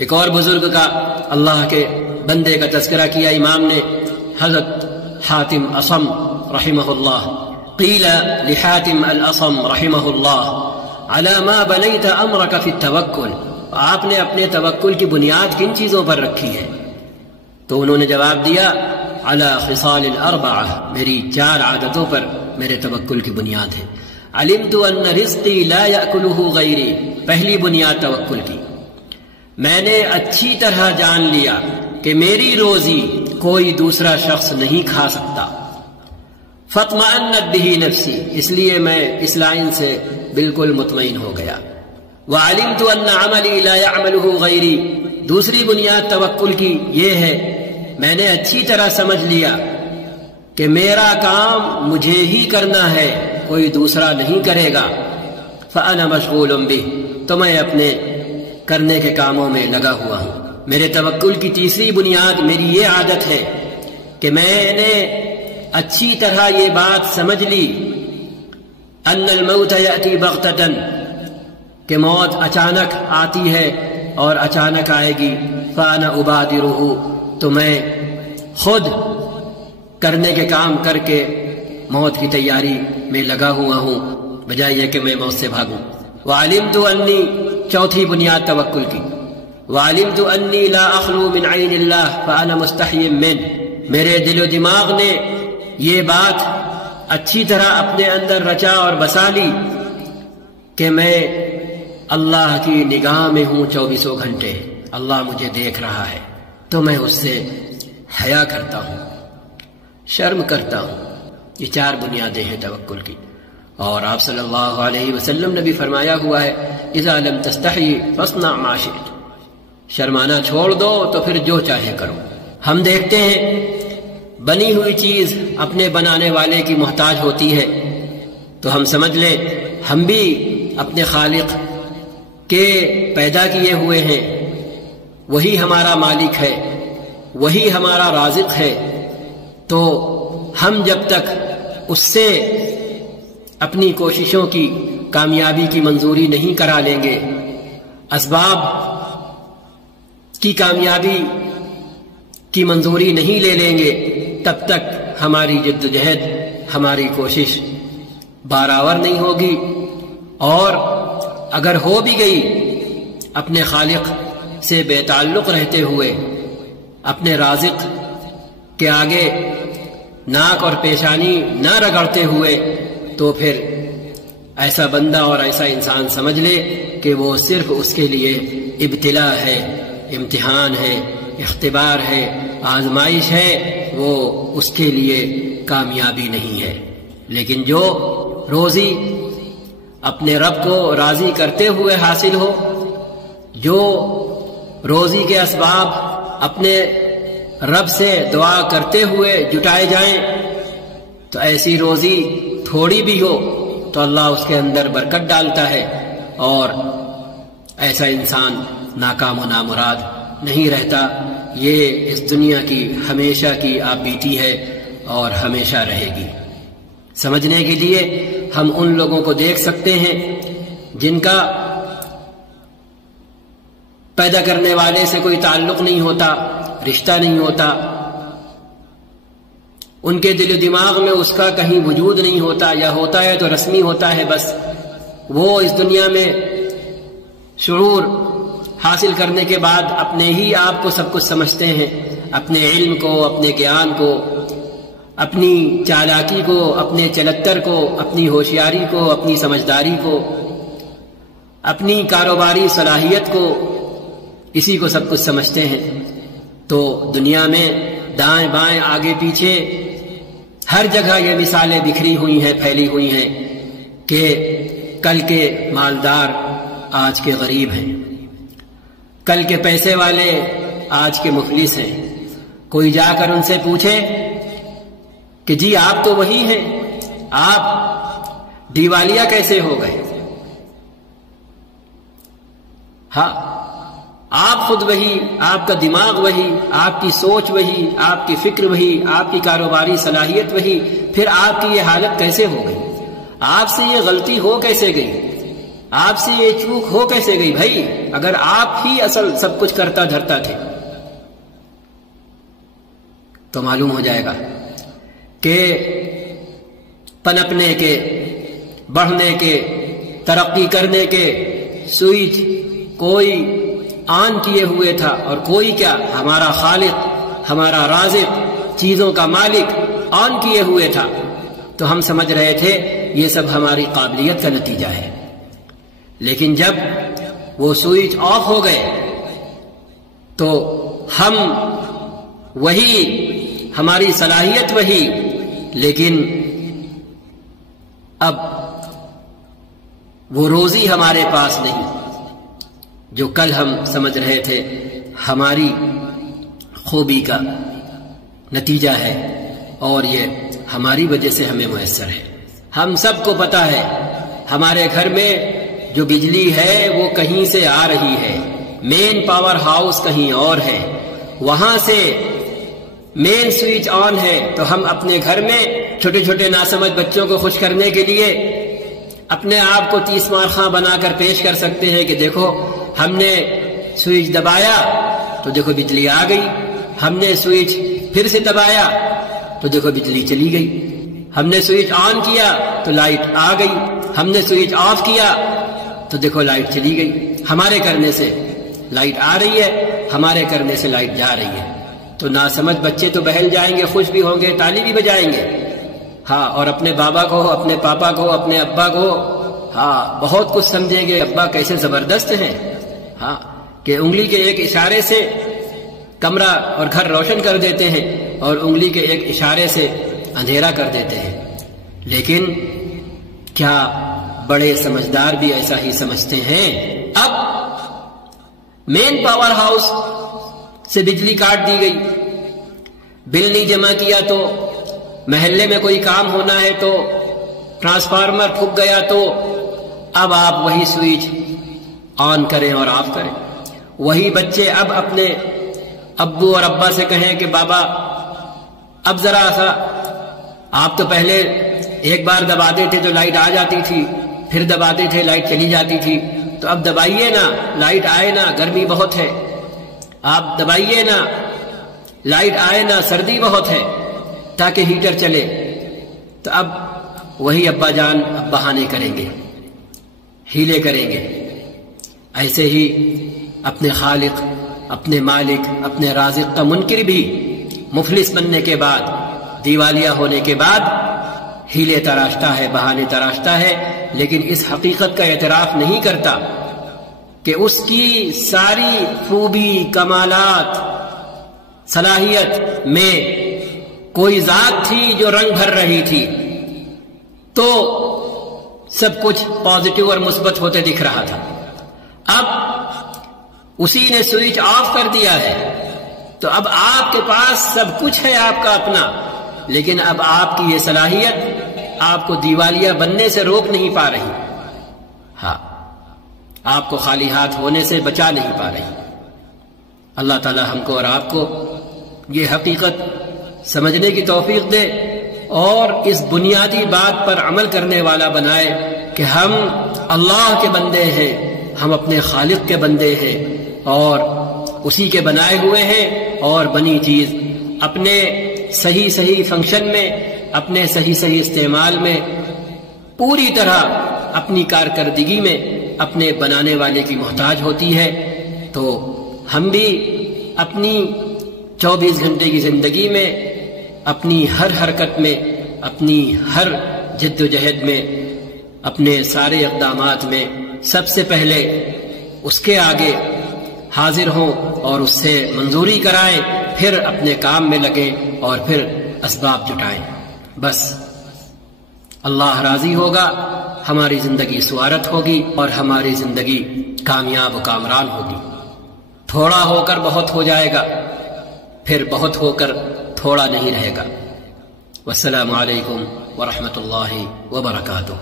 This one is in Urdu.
ایک اور بزرگ کا اللہ کے بندے کا تذکرہ کیا امام نے، حضرت حاتم اصم رحمہ اللہ، قیل لحاتم الاصم رحمہ اللہ علی ما بنیت امرک فی التوکل، آپ نے اپنے توکل کی بنیاد کن چیزوں پر رکھی ہے؟ تو انہوں نے جواب دیا علی خصال الاربعہ، میری 4 عادتوں پر میرے توکل کی بنیاد ہے۔ علمت ان رزقی لا یأکلہ غیری، پہلی بنیاد توکل کی، میں نے اچھی طرح جان لیا کہ میری روزی کوئی دوسرا شخص نہیں کھا سکتا۔ فاطمأنت بہ نفسی، اس لیے میں اس لائن سے بالکل مطمئن ہو گیا۔ وعلمت ان عملی لا یعملہ غیری، دوسری بنیاد توکل کی یہ ہے، میں نے اچھی طرح سمجھ لیا کہ میرا کام مجھے ہی کرنا ہے، کوئی دوسرا نہیں کرے گا۔ فأنا مشغول بہ، تو میں اپنے کرنے کے کاموں میں لگا ہوا ہوں۔ میرے توکل کی تیسری بنیاد میری یہ عادت ہے کہ میں نے اچھی طرح یہ بات سمجھ لی ان الموت یأتی بغتۃ، کہ موت اچانک آتی ہے اور اچانک آئے گی۔ فأنا ابادرہ، تو میں خود کرنے کے کام کر کے موت کی تیاری میں لگا ہوا ہوں، بجائے یہ کہ میں موت سے بھاگوں۔ وعلمت انی، چوتھی بنیاد توکل کی، وعلمت انی لا اخلو من عین اللہ فانا مستحی منہ، میرے دل و دماغ نے یہ بات اچھی طرح اپنے اندر رچا اور بسا لی کہ میں اللہ کی نگاہ میں ہوں 24 گھنٹے، اللہ مجھے دیکھ رہا ہے، تو میں اس سے حیا کرتا ہوں، شرم کرتا ہوں۔ یہ 4 بنیادیں ہیں توکل کی۔ اور آپ صلی اللہ علیہ وسلم نے بھی فرمایا ہوا ہے اذا لم تستحی فاصنع ما شئت، شرمانا چھوڑ دو تو پھر جو چاہے کرو۔ ہم دیکھتے ہیں بنی ہوئی چیز اپنے بنانے والے کی محتاج ہوتی ہے، تو ہم سمجھ لیں ہم بھی اپنے خالق کے پیدا کیے ہوئے ہیں، وہی ہمارا مالک ہے، وہی ہمارا رازق ہے، تو ہم جب تک اس سے اپنی کوششوں کی کامیابی کی منظوری نہیں کرا لیں گے، اسباب کی کامیابی کی منظوری نہیں لے لیں گے، تب تک ہماری جدوجہد، ہماری کوشش بارآور نہیں ہوگی، اور اگر ہو بھی گئی اپنے خالق سے بے تعلق رہتے ہوئے، اپنے رازق کے آگے ناک اور پیشانی نہ رگڑتے ہوئے، تو پھر ایسا بندہ اور ایسا انسان سمجھ لے کہ وہ صرف اس کے لیے ابتلا ہے، امتحان ہے، اختبار ہے، آزمائش ہے، وہ اس کے لیے کامیابی نہیں ہے۔ لیکن جو روزی اپنے رب کو راضی کرتے ہوئے حاصل ہو، جو روزی کے اسباب اپنے رب سے دعا کرتے ہوئے جٹائے جائیں، تو ایسی روزی تھوڑی بھی ہو تو اللہ اس کے اندر برکت ڈالتا ہے، اور ایسا انسان ناکام و نامراد نہیں رہتا۔ یہ اس دنیا کی ہمیشہ کی آپ بیتی ہے اور ہمیشہ رہے گی۔ سمجھنے کے لیے ہم ان لوگوں کو دیکھ سکتے ہیں جن کا پیدا کرنے والے سے کوئی تعلق نہیں ہوتا، رشتہ نہیں ہوتا، ان کے دل و دماغ میں اس کا کہیں وجود نہیں ہوتا، یا ہوتا ہے تو رسمی ہوتا ہے بس۔ وہ اس دنیا میں شعور حاصل کرنے کے بعد اپنے ہی آپ کو سب کچھ سمجھتے ہیں، اپنے علم کو، اپنے گیان کو، اپنی چالاکی کو، اپنے چلتر کو، اپنی ہوشیاری کو، اپنی سمجھداری کو، اپنی کاروباری صلاحیت کو، اسی کو سب کچھ سمجھتے ہیں۔ تو دنیا میں دائیں بائیں آگے پیچھے ہر جگہ یہ مثالیں بکھری ہوئی ہیں، پھیلی ہوئی ہیں کہ کل کے مالدار آج کے غریب ہیں، کل کے پیسے والے آج کے مفلس ہیں۔ کوئی جا کر ان سے پوچھے کہ جی آپ تو وہی ہیں، آپ دیوالیہ کیسے ہو گئے؟ ہاں، آپ خود وہی، آپ کا دماغ وہی، آپ کی سوچ وہی، آپ کی فکر وہی، آپ کی کاروباری صلاحیت وہی، پھر آپ کی یہ حالت کیسے ہو گئی؟ آپ سے یہ غلطی ہو کیسے گئی؟ آپ سے یہ چوک ہو کیسے گئی بھائی، اگر آپ ہی اصل سب کچھ کرتا دھرتا تھے؟ تو معلوم ہو جائے گا کہ پنپنے کے، بڑھنے کے، ترقی کرنے کے سوئچ کوئی آن کیے ہوئے تھا، اور کوئی کیا، ہمارا خالق، ہمارا رازق، چیزوں کا مالک آن کیے ہوئے تھا، تو ہم سمجھ رہے تھے یہ سب ہماری قابلیت کا نتیجہ ہے۔ لیکن جب وہ سوئچ آف ہو گئے تو ہم وہی، ہماری صلاحیت وہی، لیکن اب وہ روزی ہمارے پاس نہیں جو کل ہم سمجھ رہے تھے ہماری خوبی کا نتیجہ ہے، اور یہ ہماری وجہ سے ہمیں میسر ہے۔ ہم سب کو پتا ہے ہمارے گھر میں جو بجلی ہے وہ کہیں سے آ رہی ہے، مین پاور ہاؤس کہیں اور ہے، وہاں سے مین سوئچ آن ہے، تو ہم اپنے گھر میں چھوٹے چھوٹے ناسمجھ بچوں کو خوش کرنے کے لیے اپنے آپ کو 30 مار خاں بنا کر پیش کر سکتے ہیں کہ دیکھو ہم نے سوئچ دبایا تو دیکھو بجلی آ گئی، ہم نے سوئچ پھر سے دبایا تو دیکھو بجلی چلی گئی، ہم نے سوئچ آن کیا تو لائٹ آ گئی، ہم نے سوئچ آف کیا تو دیکھو لائٹ چلی گئی۔ ہمارے کرنے سے لائٹ آ رہی ہے، ہمارے کرنے سے لائٹ جا رہی ہے، تو ناسمجھ بچے تو بہل جائیں گے، خوش بھی ہوں گے، تالی بھی بجائیں گے، ہاں، اور اپنے بابا کو، اپنے پاپا کو، اپنے ابا کو، ہاں، بہت کچھ سمجھیں گے، ابا کیسے زبردست ہیں، ہاں، کہ انگلی کے ایک اشارے سے کمرہ اور گھر روشن کر دیتے ہیں، اور انگلی کے ایک اشارے سے اندھیرا کر دیتے ہیں۔ لیکن کیا بڑے سمجھدار بھی ایسا ہی سمجھتے ہیں؟ اب مین پاور ہاؤس سے بجلی کاٹ دی گئی، بل نہیں جمع کیا تو محلے میں کوئی کام ہونا ہے تو ٹرانسفارمر پھک گیا تو اب آپ وہی سوئچ آن کریں اور آف کریں۔ وہی بچے اب اپنے ابو اور ابا سے کہیں کہ بابا اب ذرا سا، آپ تو پہلے ایک بار دباتے تھے تو لائٹ آ جاتی تھی، پھر دباتے تھے لائٹ چلی جاتی تھی، تو اب دبائیے نا، لائٹ آئے نا، گرمی بہت ہے، آپ دبائیے نا، لائٹ آئے نا، سردی بہت ہے، تاکہ ہیٹر چلے۔ تو اب وہی ابا جان اب بہانے کریں گے، ہیلے کریں گے۔ ایسے ہی اپنے خالق، اپنے مالک، اپنے رازق کا منکر بھی مفلس بننے کے بعد، دیوالیہ ہونے کے بعد ہیلے تراشتا ہے، بہانے تراشتا ہے، لیکن اس حقیقت کا اعتراف نہیں کرتا کہ اس کی ساری خوبی، کمالات، صلاحیت میں کوئی ذات تھی جو رنگ بھر رہی تھی، تو سب کچھ پازیٹو اور مثبت ہوتے دکھ رہا تھا۔ اب اسی نے سوئچ آف کر دیا ہے، تو اب آپ کے پاس سب کچھ ہے آپ کا اپنا، لیکن اب آپ کی یہ صلاحیت آپ کو دیوالیہ بننے سے روک نہیں پا رہی، ہاں، آپ کو خالی ہاتھ ہونے سے بچا نہیں پا رہی۔ اللہ تعالی ہم کو اور آپ کو یہ حقیقت سمجھنے کی توفیق دے، اور اس بنیادی بات پر عمل کرنے والا بنائے کہ ہم اللہ کے بندے ہیں، ہم اپنے خالق کے بندے ہیں، اور اسی کے بنائے ہوئے ہیں، اور بنی چیز اپنے صحیح فنکشن میں، اپنے صحیح استعمال میں، پوری طرح اپنی کارکردگی میں اپنے بنانے والے کی محتاج ہوتی ہے۔ تو ہم بھی اپنی 24 گھنٹے کی زندگی میں، اپنی ہر حرکت میں، اپنی ہر جد و جہد میں، اپنے سارے اقدامات میں سب سے پہلے اس کے آگے حاضر ہوں اور اس سے منظوری کرائیں، پھر اپنے کام میں لگیں اور پھر اسباب جٹائیں۔ بس اللہ راضی ہوگا، ہماری زندگی سوارت ہوگی، اور ہماری زندگی کامیاب و کامران ہوگی۔ تھوڑا ہو کر بہت ہو جائے گا، پھر بہت ہو کر تھوڑا نہیں رہے گا۔ والسلام علیکم ورحمۃ اللہ وبرکاتہ۔